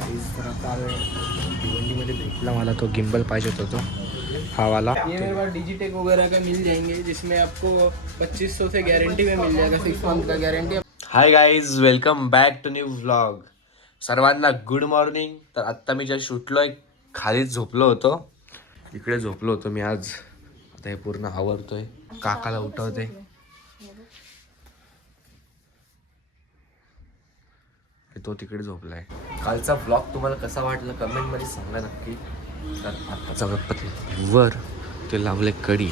Guys, तर आता आलोय भिवंडीमध्ये भेटला मला तो गिम्बल पाहिजे होता तो। हा वाला। ये मेरे पास डिजिटेक वगैरह का मिल जाएंगे जिसमें आपको 2500 से गारंटी में मिल जाएगा सिक्स मंथ का guarantee hi guys welcome back to new vlog सर्वांना गुड मॉर्निंग तर आत्ता मी जस्ट उठलोय खालीच झोपलो होतो. इकडे झोपलो होतो मी आज. आता हे पूर्ण आवरतोय. काकाला उठवते. तो तिकडे झोपलाय. कालचा ब्लॉग तुम्हाला कसा वाटला कमेंटमध्ये सांगा नक्की. तर आत्ताचा गणपती वर ते लावले कडी.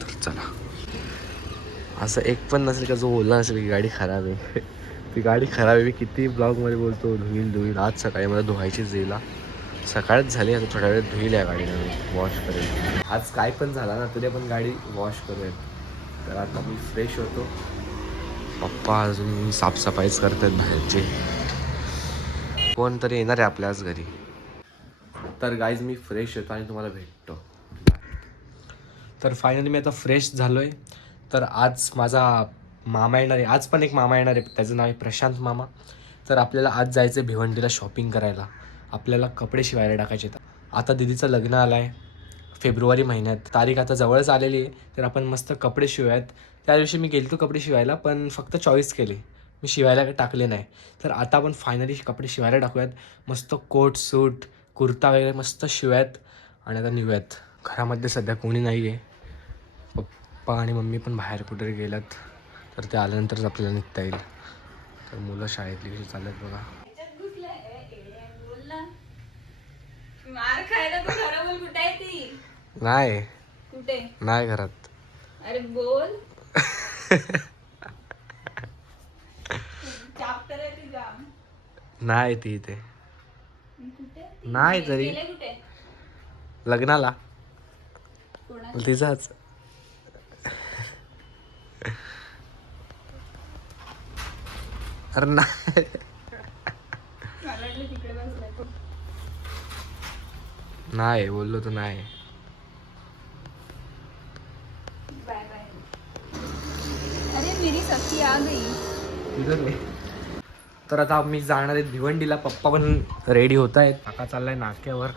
तर चला. असं एक पण नसेल का जो बोलला नसेल की गाडी खराब आहे. ती गाडी खराब आहे. मी किती ब्लॉगमध्ये बोलतो धुईल धुईल. आज सकाळी मला धुवायची जेला सकाळच झाली आता थोड्या वेळ धुईल या गाडीला मी. वॉश करेल. आज काय पण झाला ना तरी आपण गाडी वॉश करूयात. तर आता मी फ्रेश होतो. पप्पा अजून साफसफाईच करतात बाहेरचे. कोण तरी येणार आहे आपल्या आज घरी. तर गाईज मी फ्रेश होतो आणि तुम्हाला भेटतो. तर फायनली मी आता फ्रेश झालो आहे तर आज माझा मामा येणार आहे. आज पण एक मामा येणार आहे. त्याचं नाव आहे प्रशांत मामा. तर आपल्याला आज जायचं आहे भिवंडीला शॉपिंग करायला. आपल्याला कपडे शिवायला टाकायचे आता दिदीचं लग्न आलं आहे फेब्रुवारी महिन्यात. तारीख आता जवळच आलेली आहे तर आपण मस्त कपडे शिवूयात. त्या दिवशी मी गेलो कपडे शिवायला पण फक्त चॉईस केली. मी शिवायला टाकले नाही. तर आता आपण फायनली कपडे शिवायला टाकूयात. मस्त कोट सूट कुर्ता वगैरे मस्त शिवायत आणि आता निघूयात. घरामध्ये सध्या कोणी नाही आहे पप्पा आणि मम्मी पण बाहेर कुठे गेल्यात. तर ते आल्यानंतरच आपल्याला निघता येईल. तर मुलं शाळेतली कशी चालत बघा. मार खायला तू खरं बोल कुठे आहे ती? नाही. कुठे? नाही घरात. अरे बोल. जाम. नाही ती इथे. कुठे? नाही तरी. गेले कुठे? लग्नाला. कोणा तिचाच. अरे नाही. मला वाटलं तिकडे बसलाय. नाही बोललो तर नाही. बाय बाय अरे मेरी सखी आ गई. तर आता मी जाणार आहे भिवंडीला. पप्पा पण रेडी होत आहेत. काका चाललाय नाक्यावर.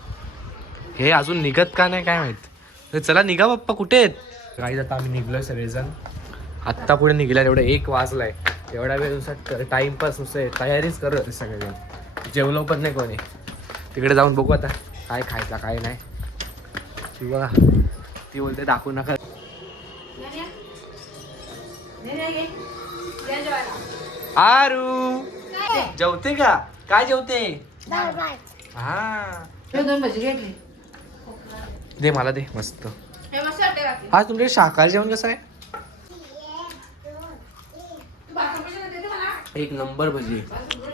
हे अजून निघत का नाही काय माहीत? चला निघा पप्पा कुठे आहेत? काही आता आम्ही निघलोय सगळेजण. आत्ता पुढे निघलाय एवढं एक वाजलाय. एवढा वेळ नुसतं टाइमपास नुसतं तयारीच करत सगळेजण. जेवलो पण नाही कोणी. तिकडे जाऊन बघू आता. काय खायचं काय नाही. किंवा ती बोलते दाखवू नका. आरू जेवते का? काय जेवते? हा. दे मला दे मस्त. आज हा तुमच्याकडे शाकाहारी जेवण कसं आहे? एक नंबर भजी.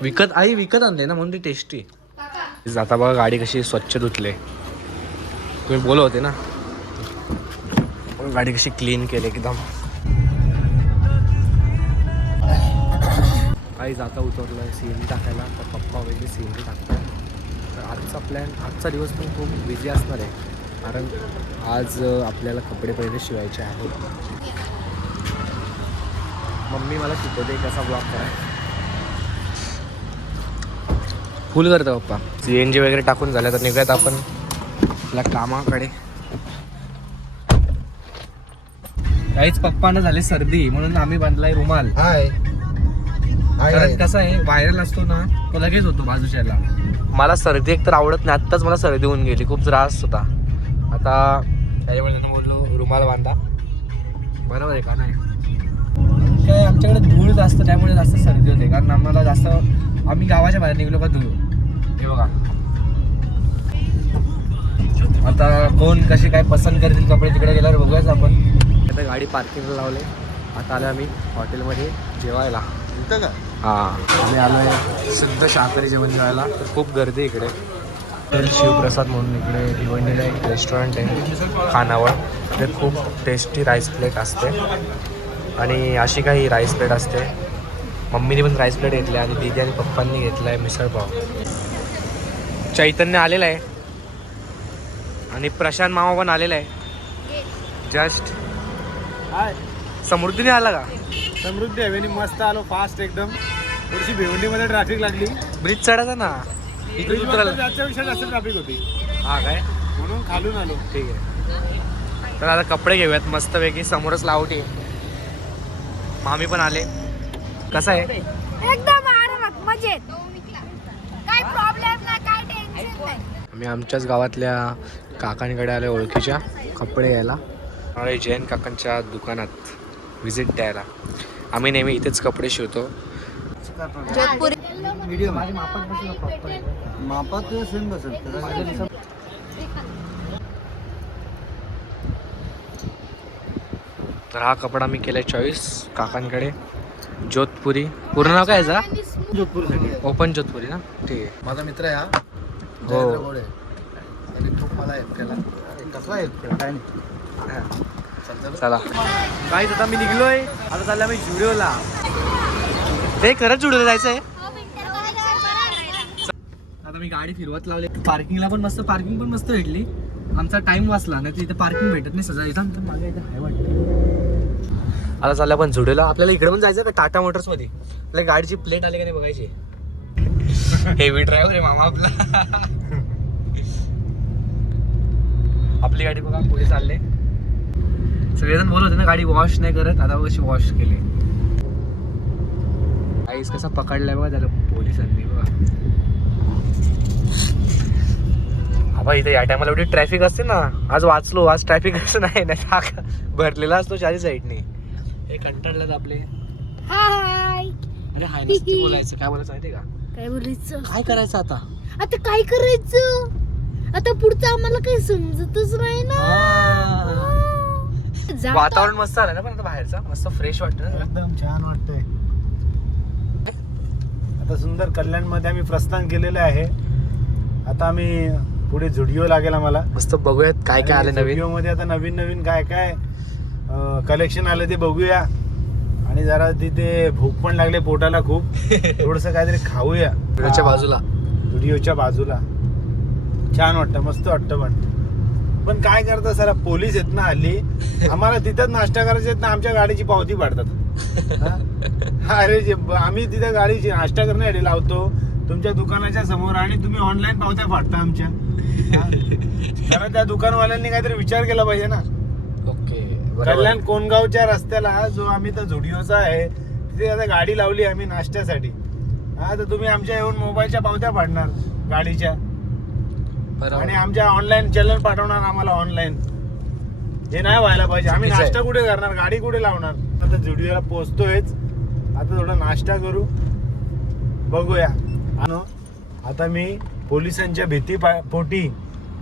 विकत आई विकत आणले ना म्हणून ती टेस्टी आता बघा गाडी कशी स्वच्छ धुतले. तुम्ही बोल होते ना? गाडी कशी क्लीन केली एकदम. काही जाता उतरलं सी एन टाकायला. तर पप्पा वगैरे सी एन टाकतात. तर आजचा प्लॅन आजचा दिवस पण खूप बिझी असणार आहे. कारण आज आपल्याला कपडे पहिले शिवायचे आहेत. मम्मी मला शिकवते कसा ब्लॉक करायचा. फुल करतो पप्पा. सी एन जी वगैरे टाकून झालं तर निघूयात आपण. आपल्या कामाकडे. काहीच पप्पांना झाले सर्दी म्हणून आम्ही बांधलाय रुमाल. हाय. कारण कसं आहे व्हायरल असतो ना तो लगेच होतो बाजूच्याला. मला सर्दी एक तर आवडत नाही आत्ताच मला सर्दी होऊन गेली खूप त्रास होता. आता त्याच्यामुळे त्यांना बोललो रुमाल बांधा. बरोबर आहे का नाही? काय आमच्याकडे धूळ जास्त त्यामुळे जास्त सर्दी होते कारण आम्हाला जास्त आम्ही गावाच्या बाहेर निघलो का धूळ हे बघा. आता कोण कसे काय पसंत करतील कपडे तिकडे गेल्यावर बघूयाच आपण. आता गाडी पार्किंगला लावले. आता आलो आम्ही हॉटेलमध्ये जेवायला. हा. आम्ही आलो आहे शुद्ध शाकाहारी जेवण जेवायला. तर खूप गर्दी इकडे. तर शिवप्रसाद म्हणून इकडे भिवंडीला एक रेस्टॉरंट आहे. खानावळ. तिथे खूप टेस्टी राईस प्लेट असते. आणि अशी काही राईस प्लेट असते. मम्मीने पण राईस प्लेट घेतली आणि दीदी आणि पप्पांनी घेतला आहे मिसळपाव चैतन्य आलेला आहे. आणि प्रशांत मामा पण आलेला आहे. जस्ट. समृद्धीने आला का? समृद्धी हवेनी मस्त आलो फास्ट एकदम. थोडीशी भिवंडीमध्ये ट्रॅफिक लागली. ब्रिज चढायचा ना? त्याच्यापेक्षा जास्त ट्रॅफिक होती. हा काय? म्हणून खालून आलो. ठीक आहे. तर आता कपडे घेऊयात मस्तपैकी. समोरच लावटी मामी पण आले. कसं आहे? एकदम आरामात मजेत. काय प्रॉब्लेम नाही काय टेन्शन नाही. आम्ही आमच्याच गावातल्या काकांकडे आलो ओळखीच्या कपडे घ्यायला. आणि जैन काकांच्या दुकानात व्हिजिट द्यायला. आम्ही नेहमी इथेच कपडे शिवतो. मापात सेम बसेल. तर हा कपडा मी केलाय चॉईस काकांकडे. जोधपुरी. पूर्ण नाव काय याचा? जोधपूरसाठी ओपन जोधपुरी ना? ठीक आहे. माझा मित्र आहे हा. हो. जयेंद्र गोडे. आणि खूप मला हेल्प केला. कसला काय नाही. चला काहीच आता मी निघलोय. आता चाललं मी जुडिओला ते खरंच जुडिओला जायचंय आता मी गाडी फिरवत लावली. पार्किंगला पण मस्त पार्किंग पण मस्त भेटली. आमचा टाइम वाचला नाही इथे पार्किंग भेटत नाही सजा इथं मागे इथं आहे. वाटतं आता चालला पण झुडेला. आपल्याला इकडे पण जायचं का? टाटा मोटर्समध्ये? आपल्या गाडीची प्लेट आली का नाही बघायची? हेवी ड्रायव्हर आहे मामा आपला. आपली गाडी बघा पुढे चालले. सगळेजण बोलत होते ना गाडी वॉश नाही करत आता कशी वॉश केली. आईस कसा पकडलाय बघा त्याला पोलिसांनी बघा. आबा इथे या टायमाला एवढी ट्रॅफिक असते ना आज वाचलो आज ट्रॅफिक असं नाही ना भरलेला असतो चारी साईडने हे कंटाळल्यात आपले. हाय. अरे हाय नसते बोलायचं. काय बोलायचं माहिती का? काय बोलायचं? काय करायचं आता? आता काय करायचं? आता पुढचं आम्हाला काही समजतच नाही ना. वातावरण मस्त आलं ना पण आता बाहेरचा? मस्त फ्रेश वाटतं एकदम छान वाटतंय. आता सुंदर कल्याणमध्ये आम्ही प्रस्थान केलेलं आहे. आता आम्ही पुढे झुडिओ लागेल आम्हाला. मस्त बघूयात काय काय आलं नवीन. मध्ये आता नवीन नवीन काय काय कलेक्शन आलं ते बघूया. आणि जरा तिथे भूक पण लागले पोटाला खूप. थोडस काहीतरी खाऊया. व्हिडिओच्या बाजूला. झुडिओच्या बाजूला. छान वाटतं मस्त वाटतं पण. पण काय करतं सर पोलीस आहेत ना हल्ली. आम्हाला तिथंच नाश्ता करायचे ना आमच्या गाडीची पावती पाडतात. हा? अरे जे आम्ही तिथं गाडीची नाश्ता करण्यासाठी लावतो. तुमच्या दुकानाच्या समोर आणि तुम्ही ऑनलाईन पावत्या फाडता आमच्या? कारण त्या दुकानवाल्यांनी काहीतरी विचार केला पाहिजे ना. ओके. कल्याण कोणगावच्या रस्त्याला जो आम्ही तर झुडिओचा आहे तिथे आता गाडी लावली आम्ही नाश्त्यासाठी. हा तर तुम्ही आमच्या येऊन मोबाईलच्या पावत्या पाडणार गाडीच्या. आणि आमच्या ऑनलाईन चलन पाठवणार आम्हाला ऑनलाईन हे नाही व्हायला पाहिजे. आम्ही. नाश्ता कुठे करणार? गाडी कुठे लावणार? आता झुडिओला पोहोचतोयच आता थोडा नाश्ता करू. बघूया. आता मी पोलिसांच्या भीती पा- पोटी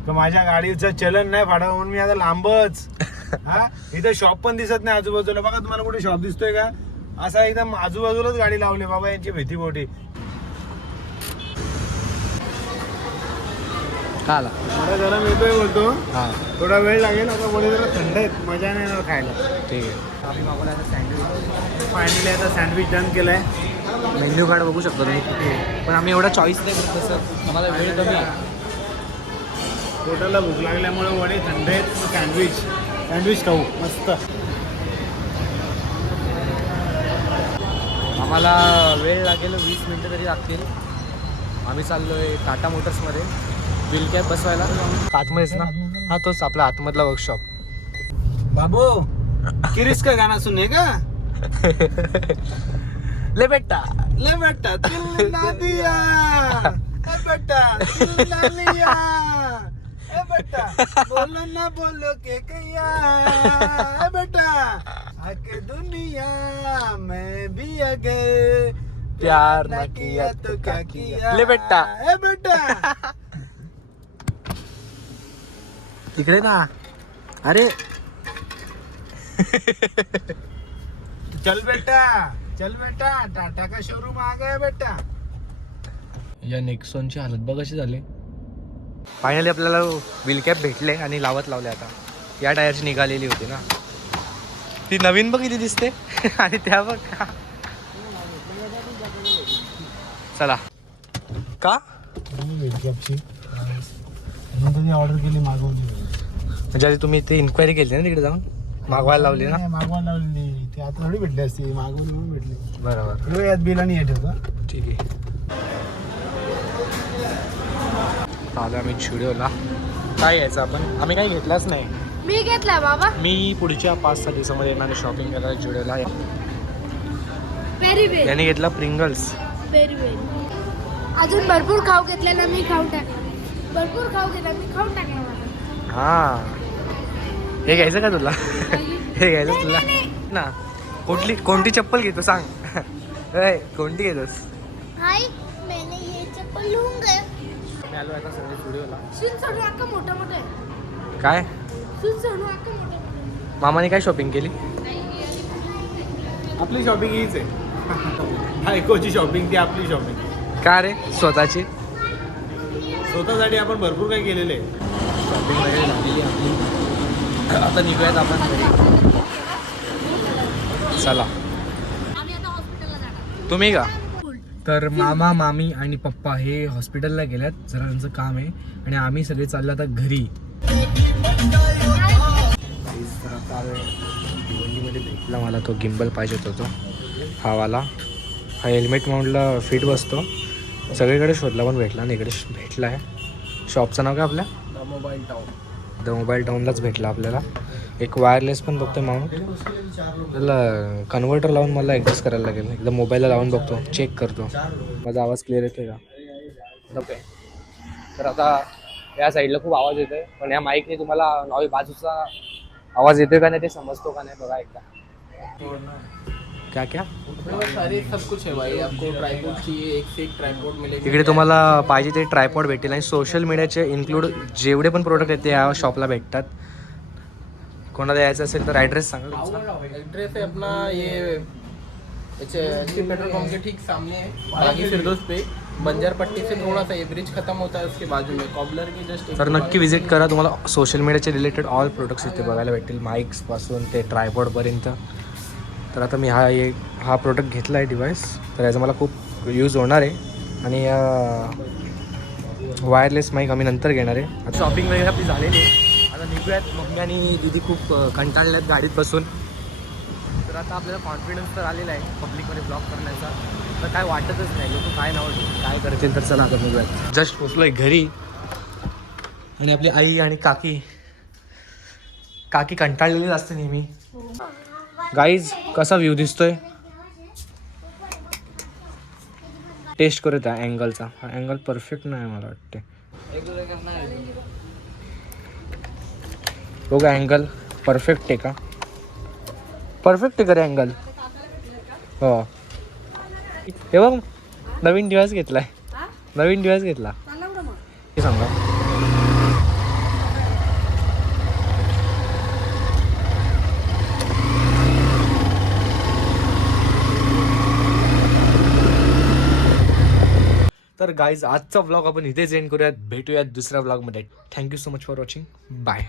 का माझ्या गाडीचं चलन नाही फाडावं म्हणून मी आता लांबच. हा? इथे शॉप पण दिसत नाही आजूबाजूला. बघा तुम्हाला कुठे शॉप दिसतोय का? असा एकदम आजूबाजूलाच गाडी लावली बाबा यांची भीती का आला मला गरम येतोय बोलतो. हा. थोडा वेळ लागेल. आता वडे जरा थंड आहेत. मजा नाही येणार खायला. ठीक आहे. आम्ही मागवला आता सँडविच फायनली आता सँडविच डन केलाय. मेन्यू कार्ड बघू शकतो तुम्ही. पण आम्ही एवढा चॉईस नाही करत तसं. आम्हाला वेळ कमी आहे. पोटाला भूक लागल्यामुळे वडे थंड आहेत. सँडविच सँडविच खाऊ. मस्त. आम्हाला वेळ लागेल वीस मिनटं तरी लागतील. आम्ही चाललोय टाटा मोटर्समध्ये बिल कॅब बसवायला आतमध्येच ना? हा तोच आपला आतमधला वर्कशॉप बाबू किरिस का गाना सुनने का ले बेटा. ले बेटा दिल ना दिया. बेटा दिल ना लिया. बेटा बोलो ना बोलो के कया ए बेटा आके दुनिया में भी अगर प्यार ना किया तो क्या किया ले बेटा। ए बेटा। तिकडे ना। अरे। चल बेटा चल बेटा टाटा का शोरूम आ गया बेटा। या नेक्सॉनची हालत बघ कशी झाली. फायनली आपल्याला व्हील कॅप भेटले आणि लावत लावले आता. या टायरची निघालेली होती ना. ती नवीन बघ किती दिसते. आणि त्या बघ. का चला. का? वेलकॅपची ऑर्डर केली मागवली म्हणजे आधी तुम्ही ते इन्क्वायरी केली ना तिकडे जाऊन? मागवायला लावली ना? नाही, मागवायला लावलेली. ती आता थोडी भेटली असती. मागवली म्हणून भेटली. बरोबर. यात बिल आणि ठीक आहे. आलो आम्ही झुडिओला काय घ्यायचं आपण? आम्ही काही घेतलाच नाही. मी घेतला बाबा. मी पुढच्या पाच सहा दिवसामध्ये येणार आहे शॉपिंग करायला पेरी पेरी याने घेतला प्रिंगल्स पेरी पेरी अजून भरपूर खाऊ घेतले ना मी खाऊन टाकला भरपूर खाऊ घेतला मी खाऊन टाकला. हा. हे घ्यायचं का तुला? हे घ्यायचं तुला? ना. कुठली कोणती चप्पल घेतो सांग. कोणती घेतोस? हाय मैंने ये चप्पल लूंगा. मी आलो आता सगळे स्टुडिओला सून सोडू अक्का मोठं मोठं आहे. काय. मामाने काय शॉपिंग केली? आपली शॉपिंग हीच आहे. बायकोची शॉपिंग ती आपली शॉपिंग का रे? स्वतःची? स्वतःसाठी आपण भरपूर काही केलेले आहे. शॉपिंग वगैरे झालेली आपली. आता निघूयात आपण घरी. चला. तुम्ही का? तर मामा मामी आणि पप्पा हे हॉस्पिटलला गेल्यात. जरा त्यांचं काम आहे. आणि आम्ही सगळे चाललो आता घरी. भिवंडीमध्ये भेटला मला तो गिम्बल पाहिजे होता तो. हा वाला. हा हेल्मेट माउंटला फिट बसतो. सगळीकडे शोधला पण भेटला नाही. इकडे श- भेटला आहे शॉपचं नाव काय आपल्या? मोबाईल टाउन द मोबाईल टाऊनलाच भेटला आपल्याला. एक वायरलेस पण बघतो आहे माउंट त्याला कन्व्हर्टर लावून मला ॲडजस्ट करायला लागेल. एकदा मोबाईलला लावून बघतो चेक करतो. माझा आवाज क्लिअर येतो का? ओके. तर आता या साईडला खूप आवाज येतो आहे पण या माईकने तुम्हाला नॉई बाजूचा आवाज येतोय का नाही ते समजतो का नाही बघा एकदा. क्या क्या सारे सब कुछ है भाई आपको ट्राईपोर्ट चाहिए एक से एक ट्राईपोर्ट मिलेगा। इकडे तुम्हाला पाहिजे ते ट्रायपॉड भेटेल आणि सोशल मीडियाचे इन्क्लूड जेवढे पण प्रोडक्ट आहेत ते या शॉपला भेटतात. कोणाला यायचं असेल तर ॲड्रेस सांगा तुमचा. एड्रेस है अपना ये एच पेट्रोल पंप के ठीक सामने है बागी फिरदोस पे बंजार पट्टी से थोड़ा सा ब्रिज खत्म होता है उसके बाजू में कॉबलर के जस्ट तर नक्की विजिट करा तुम्हाला सोशल मीडियाचे रिलेटेड ऑल प्रोडक्ट्स इथे बघायला भेटतील माईक्सपासून ते ट्रायपॉडपर्यंत तर आता मी हा एक हा प्रोडक्ट घेतला आहे डिवाईस तर याचा मला खूप यूज होणार आहे. आणि वायरलेस माईक आम्ही नंतर घेणार आहे. आता शॉपिंग वगैरे आपली झालेली आहे. आता निघूयात. मम्मी आणि दिदी खूप अं, कंटाळल्यात गाडीत बसून. तर आता आपल्याला कॉन्फिडन्स तर आलेला आहे. पब्लिकमध्ये ब्लॉक करण्याचा. तर काय वाटतच नाही. लोक काय नाव काय करतील तर चला आता निघूयात. जस्ट पोचलोय घरी. आणि आपली आई आणि काकी. काकी कंटाळलेलीच असते नेहमी. हो. गाईज कसा व्ह्यू दिसतोय? टेस्ट करू त्या अँगलचा हा अँगल परफेक्ट नाही मला वाटते. बघा अँगल परफेक्ट आहे का? परफेक्ट आहे का रे अँगल हो. हे बघ नवीन डिव्हाइस घेतलाय. नवीन डिव्हाइस घेतला. हे सांगा. तर गाईज आजचा व्लॉग आपण इथेच एंड करूयात. भेटूयात दुसऱ्या व्लॉगमध्ये thank you so much for watching bye